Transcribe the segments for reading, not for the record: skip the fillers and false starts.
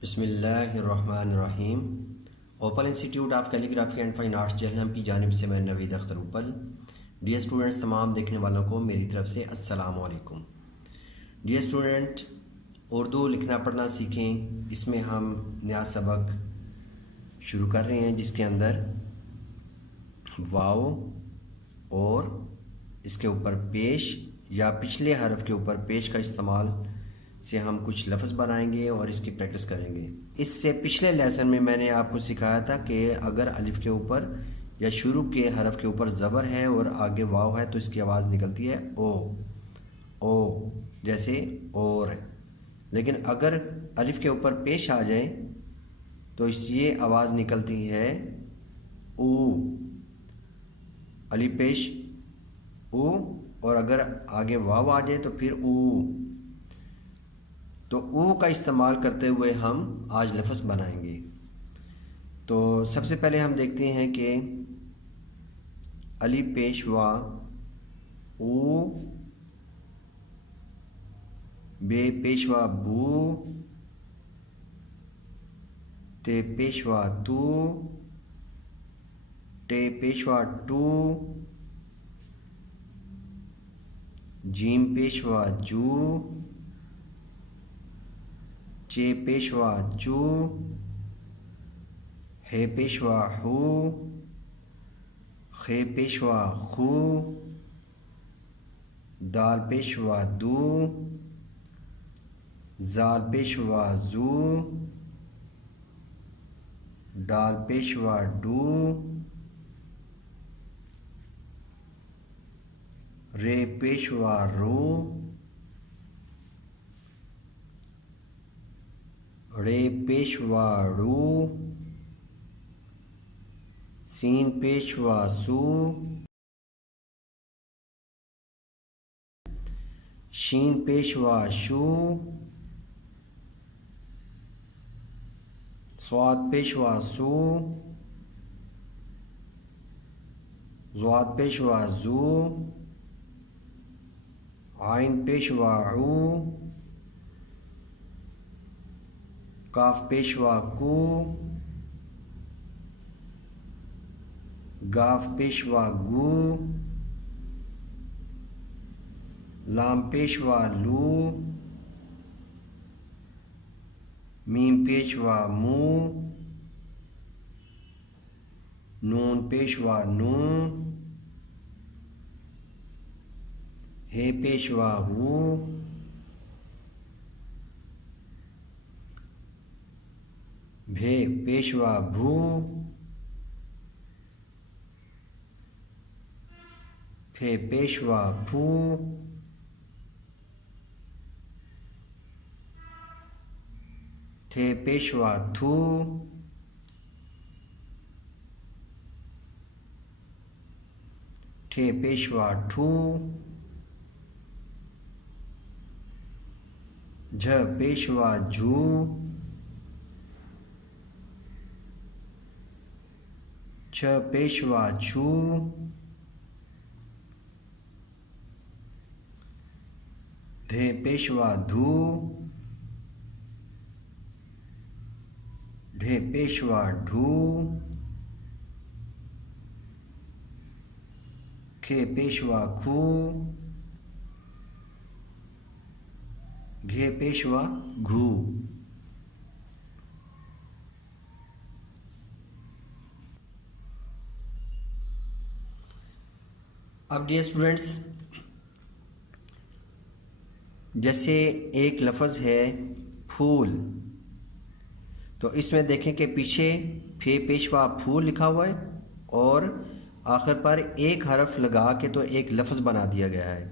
बिस्मिल्लाहिर्रहमानिर्रहीम। Open institute of calligraphy and fine arts Jhelum की जानिब से मैं नवीद अख्तर उपल। डियर स्टूडेंट्स, तमाम देखने वालों को मेरी तरफ से अस्सलाम वालेकुम। डियर स्टूडेंट, उर्दू लिखना पढ़ना सीखें, इसमें हम नया सबक शुरू कर रहे हैं जिसके अंदर वाव और इसके ऊपर पेश या पिछले हरफ के ऊपर पेश का इस्तेमाल से हम कुछ लफ्ज़ बनाएंगे और इसकी प्रैक्टिस करेंगे। इससे पिछले लेसन में मैंने आपको सिखाया था कि अगर अलिफ के ऊपर या शुरू के हरफ के ऊपर ज़बर है और आगे वाव है तो इसकी आवाज़ निकलती है ओ, जैसे और। लेकिन अगर अलिफ के ऊपर पेश आ जाए तो ये आवाज़ निकलती है ऊ, अलिफ पेश ऊ, और अगर आगे वाव आ जाए तो फिर ऊ। तो ऊ का इस्तेमाल करते हुए हम आज लफ्ज़ बनाएंगे। तो सबसे पहले हम देखते हैं कि अलिफ पेश वा, ऊ, बे पेशवा बू, ते पेशवा तू, टे पेशवा टू, जीम पेशवा जू, चे पेशवा चू, हे पेशवा हू, खे पेशवा खू, दाल पेशवा दू, जाल पेशवा जू, डाल पेशवा डू, रे पेशवा रू, रे पेशवा रू, सीन पेशवा सू, शीन पेशवा शू, स्वाद पेशवा सू, ज़्वाद पेशवा जू, आइन पेशवा ऊ, काफ पेशवा कू, गाफ पेशवा गू, लाम पेशवा लू, मीम पेशवा मू, नून पेशवा नू, हे पेशवा हू, भे पेशवा भू, फे पेशवा फू, थे पेशवा थू, ठे पेशवा ठू, झ पेशवा झू, छ पेशवा छू, धे पेशवा धू, ढे पेशवा ढू, खे पेशवा खू, घे पेशवा घू। अब डियर स्टूडेंट्स, जैसे एक लफ्ज़ है फूल, तो इसमें देखें कि पीछे फे पेशवा फूल लिखा हुआ है और आखिर पर एक हरफ लगा के तो एक लफ्ज़ बना दिया गया है,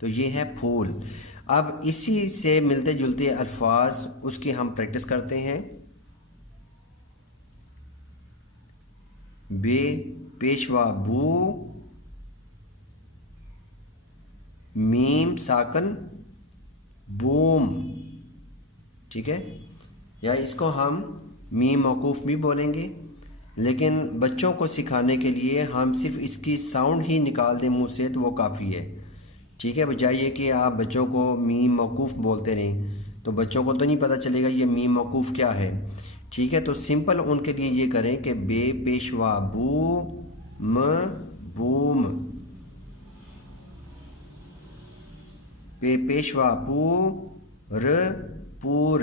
तो ये है फूल। अब इसी से मिलते जुलते अल्फाज उसकी हम प्रैक्टिस करते हैं। बे पेशवा बू, मीम साकन बूम, ठीक है, या इसको हम मीम मौकूफ़ भी बोलेंगे, लेकिन बच्चों को सिखाने के लिए हम सिर्फ इसकी साउंड ही निकाल दें मुंह से तो वो काफ़ी है, ठीक है, बजाय कि आप बच्चों को मीम मौकूफ़ बोलते रहें। तो बच्चों को तो नहीं पता चलेगा ये मीम मौकूफ़ क्या है। ठीक है, तो सिंपल उनके लिए ये करें कि बे पेशवा बू म बूम, पे पेशवा पू र पूर,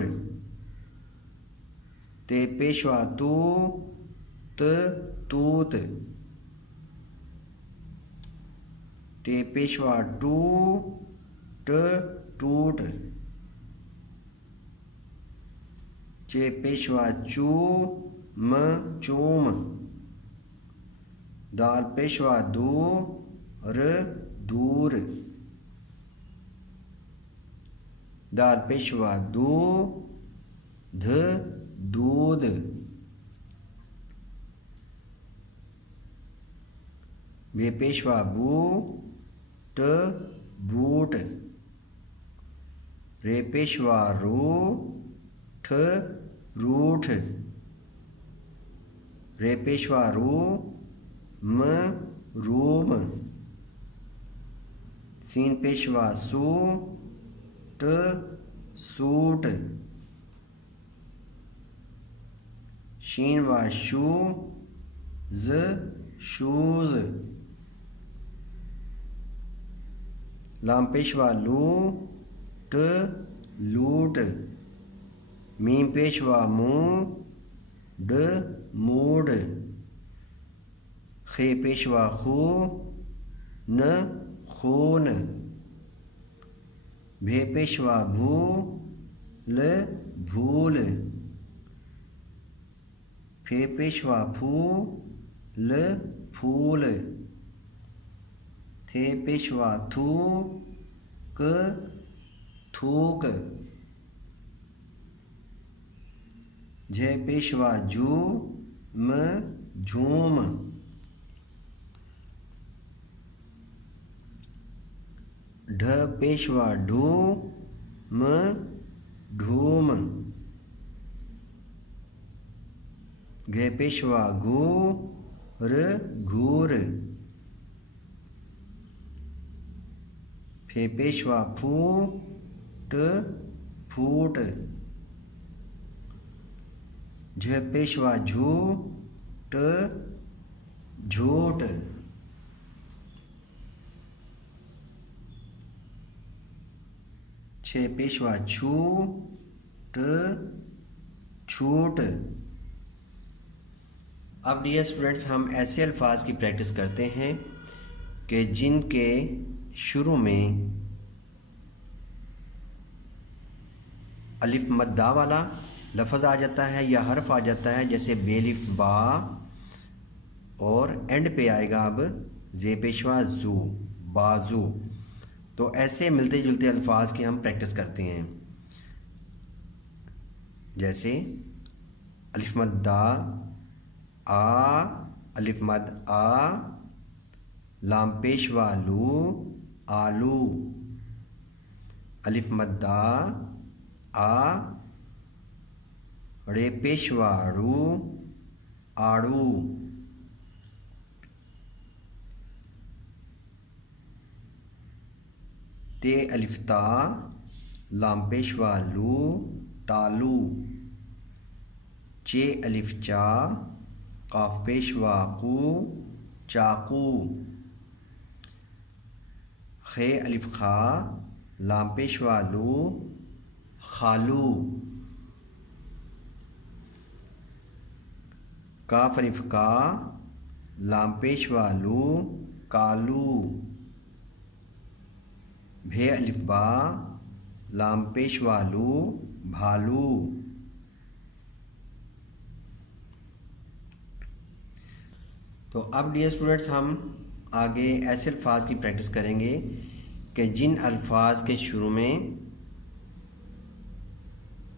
ते पेशवा तू त तूत, टे पेशवा टू ट टूट, चे पेशवा चू म चूम, दाल पेशवा दू र दूर, दाल पेशवा दू ध दूध, बे पेशवा बू ट बूट, रे पेशवा रू ठ रूठ, रे पेशवा रू म रूम, सीन पेशवा सू ट सूट, शीन व शू ज शूज, लाम पेशवा लू ट लूट, मीम पेशवा मुँह ड मूड, खे पेशवा खू न खून, भे पेशवा भू ल भूल, फे पेशवा फू ल फूल, थे पेशवा थू क थूक, झे पेशवा जू म झूम, ढ पेशवा ढू म ढूम, घे पेशवा घू र घूर, फे पेशवा फू ट फूट, झ पेशवा झू ट झूठ, छे पेशवा छू ट छूट। अब डियर स्टूडेंट्स, हम ऐसे अल्फाज की प्रैक्टिस करते हैं कि जिनके शुरू में अलिफ मद्दा वाला लफ्ज़ आ जाता है या हर्फ आ जाता है, जैसे बेलिफ बा, और एंड पे आएगा अब जे पेशवा जू बाजू। तो ऐसे मिलते जुलते अल्फाज की हम प्रैक्टिस करते हैं, जैसे अलिफ मद्दा आ, अलिफ मद आ, लाम पेशवा लू आलू, अलिफ मद्दा आ, रे पेशवा रू आड़ू, ते अलिफ्ता, लाम पेशवा लू तालू, चे अलिफ चा, काफ पेशवा कू चाकू, खे अलिफ खा, लाम पेशवा लू खालू, काफ अलिफ का, लाम पेशवा लू कालू, भे अलिफ बा, लाम पेशवा लू भालू। तो अब डियर स्टूडेंट्स, हम आगे ऐसे अल्फाज की प्रैक्टिस करेंगे कि जिन अल्फाज के शुरू में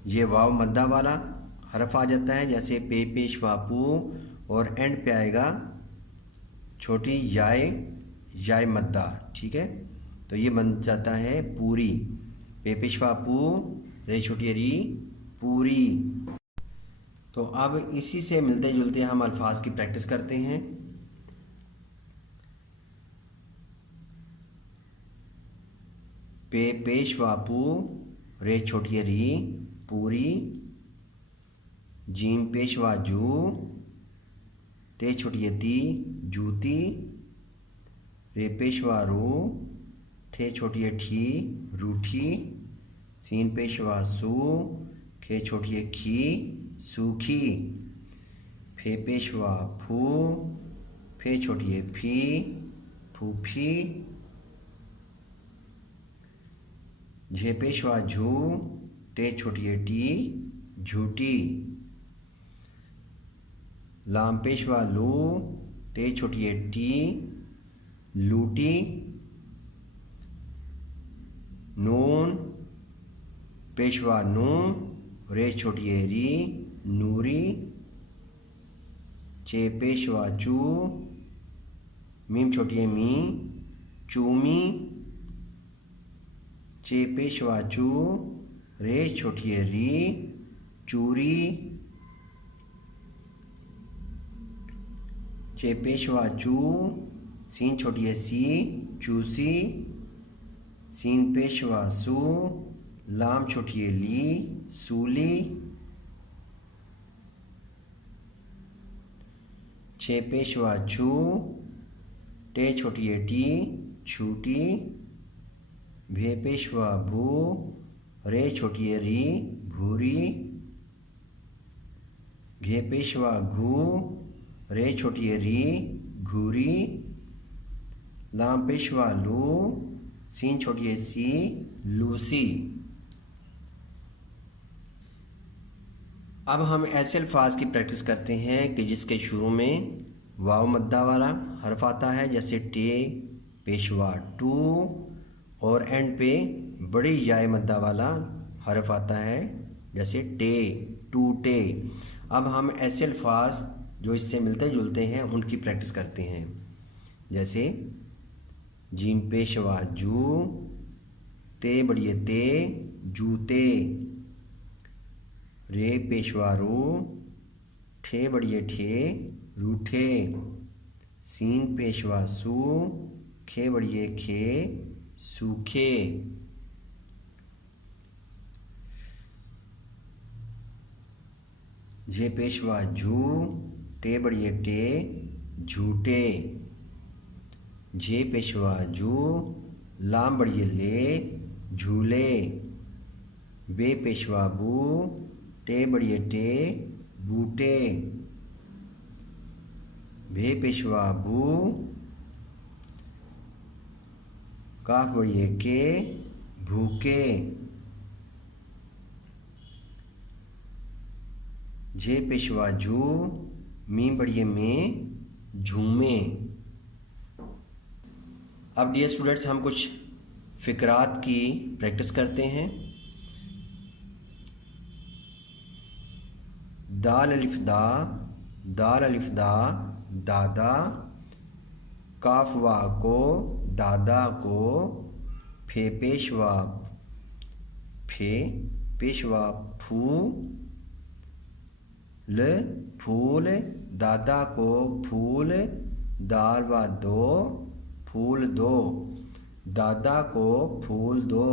ये वाव मद्दा वाला हरफ आ जाता है, जैसे पे पेश वापू, और एंड पे आएगा छोटी याय याय मद्दा। ठीक है, तो ये बन जाता है पूरी, पे पेश वापू रे छोटी री पूरी। तो अब इसी से मिलते जुलते हम अल्फाज की प्रैक्टिस करते हैं। पे पेश वापू रे छोटी री पूरी, जीम पेशवा जू, ते छोटी ती जूती, रे पेशवा रू, ठे छोटी ठी रूठी, सीन पेशवा सू, खे छोटी खी सूखी, फे पेशवा फू, फे छोटी फी फूफी, झे पेशवा झू, टे छोटी टी झूठी, लाम पेशवा लू, टे छोटी टी लूटी, नून पेशवा नू, रे छोटी री नूरी, चे पेशवा चू, मीम छोटी मी चूमी, चे पेशवा चू, रे छोटी री चूरी, चे पेशवा चू, सीन छोटी सी चूसी, सीन पेशवा सू, लाम छोटी ली सूली, छे पेशवा छू, टे छोटी टी छूटी, भे पेशवा भू, रे छोटी री भूरी, घे पेशवा घू, रे छोटी री घूरी, लाम पेशवा लू, सीन छोटी सी लूसी। अब हम ऐसे अल्फाज की प्रैक्टिस करते हैं कि जिसके शुरू में वाव मद्दा वाला हर्फ आता है, जैसे टे पेशवा टू, और एंड पे बड़ी याय मद्दा वाला हर्फ आता है, जैसे टे टूटे। अब हम ऐसे अल्फाज जो इससे मिलते जुलते हैं उनकी प्रैक्टिस करते हैं, जैसे जीम पेशवा जू, ते बड़ी ते जूते, रे पेशवा रू, ठे बड़ी ठे रूठे, सीन पेशवा सू, खे बड़ी खे सूखे, जे पेशवा जू, टे बड़ी टे झूठे, जे पेशवा जू, लाम बड़ी ले झूले, बे पेशवा बू, टे बड़ी टे बूटे, भे पेशवा भू, काफ बड़ी के भूखे, जे पेशवा जू, मी बड़ी में झूमे। अब डियर स्टूडेंट्स हम कुछ फ़िक्रात की प्रैक्टिस करते हैं। दाल अलिफ दा, दाल अलिफ दा दादा, काफ वा को दादा को, फे पेशवा फे पेशवा फू, ल फूल दादा को फूल, दाल वा दो फूल दो, दादा को फूल दो।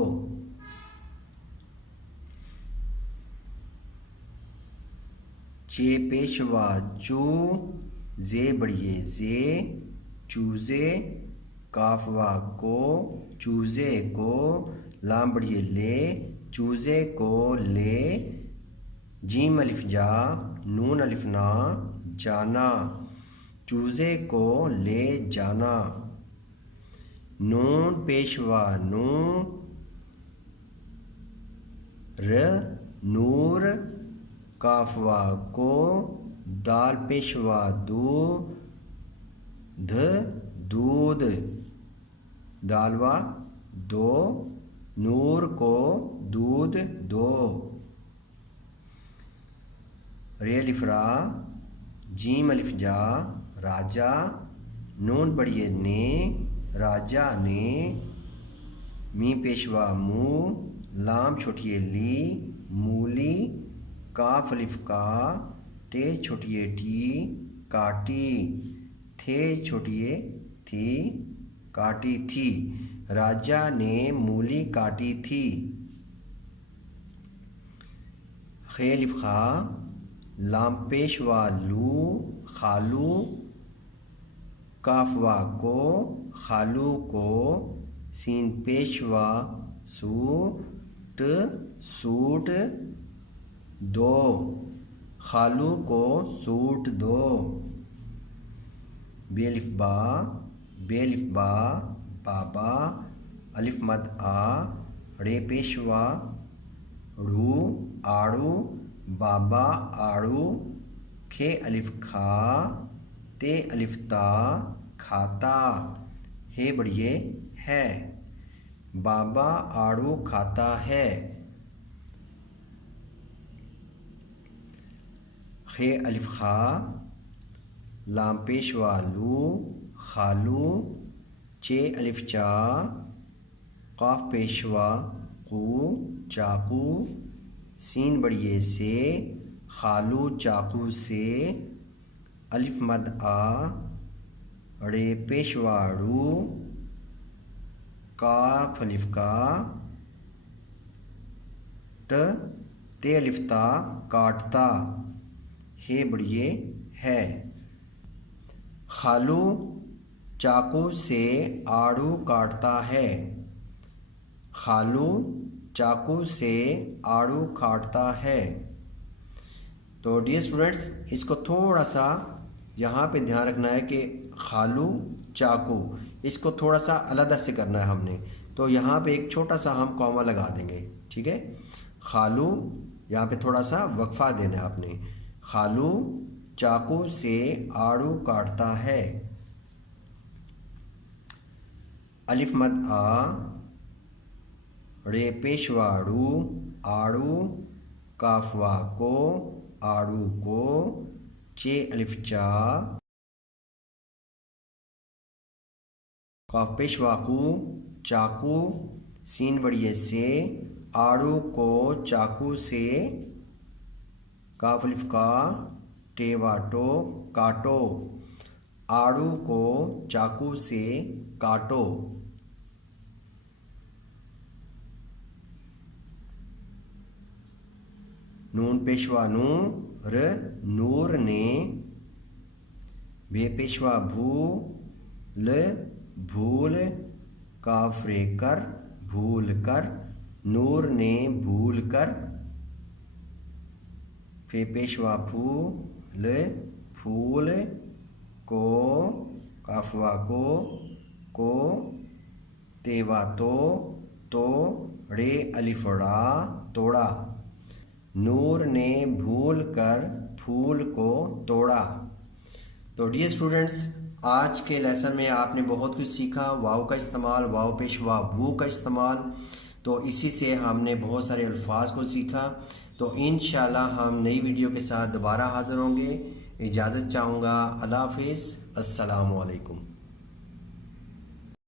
चे पेशवा चू, जे बड़िए जे चूजे, काफवा को चूजे को, लाम बड़िए ले चूजे को ले, जीम अलिफ जा, नून अलिफ ना जाना, चूजे को ले जाना, नून पेशवा नू, र नूर, काफवा को, दाल पेशवा दू, ध दूध, दालवा दो, नूर को दूध दो, रे अलिफ रा, जीम अलिफ जा राजा, नून बड़िए ने राजा ने, मी पेशवा मुँह, लाम छोटिए ली मूली, काफ अलिफ का, टे छोटिए टी काटी, थे छोटिए थी काटी थी, राजा ने मूली काटी थी। खे अलिफ खा, लाम पेशवा लू खालू, काफ वा को खालू को, सीन पेशवा सूट सूट दो, खालू को सूट दो। बेलिफ बा बाबा, अलिफ मद आ, रे पेशवा रू आड़ू, बाबा आड़ू, खे अलिफ खा, ते अलिफ ता खाता, हे बढ़िए है, बाबा आड़ू खाता है। खे अलिफ खा, लाम पेशवा लू खालू, चे अलिफ चा, काफ पेशवा कू चाकू, सीन बढ़िए से खालू चाकू से, अलिफ मद आ, रे पेशवा रू, काफ अलिफ का, ते अलिफ ता काटता, हे बढ़िए है। खालू चाकू से आड़ू काटता है, खालू चाकू से आड़ू काटता है। तो डियर स्टूडेंट्स, इसको थोड़ा सा यहाँ पे ध्यान रखना है कि खालू चाकू, इसको थोड़ा सा अलग से करना है हमने। तो यहाँ पे एक छोटा सा हम कॉमा लगा देंगे, ठीक है। खालू, यहाँ पे थोड़ा सा वक्फा देना है आपने। खालू चाकू से आड़ू काटता है। अलिफ मद आ, रे पेशवाड़ू आड़ू, काफवा को आड़ू को, चे अलिफ चा, काफ पेशवाकू चाकू, सीन बढ़िए से आड़ू को चाकू से, काफ अलिफ का टेवाटो काटो, आड़ू को चाकू से काटो। नून पेशवा नूर नूर ने, भे पेशवा भूल भूल, काफ रे कर भूल कर, नूर ने भूल कर, फे पेशवा फूल फूल को, काफवा को, तेवा तो, रे अलिफड़ा तोड़ा, नूर ने भूल कर फूल को तोड़ा। तो डियर स्टूडेंट्स, आज के लेसन में आपने बहुत कुछ सीखा। वाव का इस्तेमाल, वाव पेशवा वो का इस्तेमाल, तो इसी से हमने बहुत सारे अल्फाज को सीखा। तो इंशाल्लाह हम नई वीडियो के साथ दोबारा हाज़िर होंगे। इजाज़त चाहूँगा। अल्लाह हाफ़िज़, अस्सलामु अलैकुम।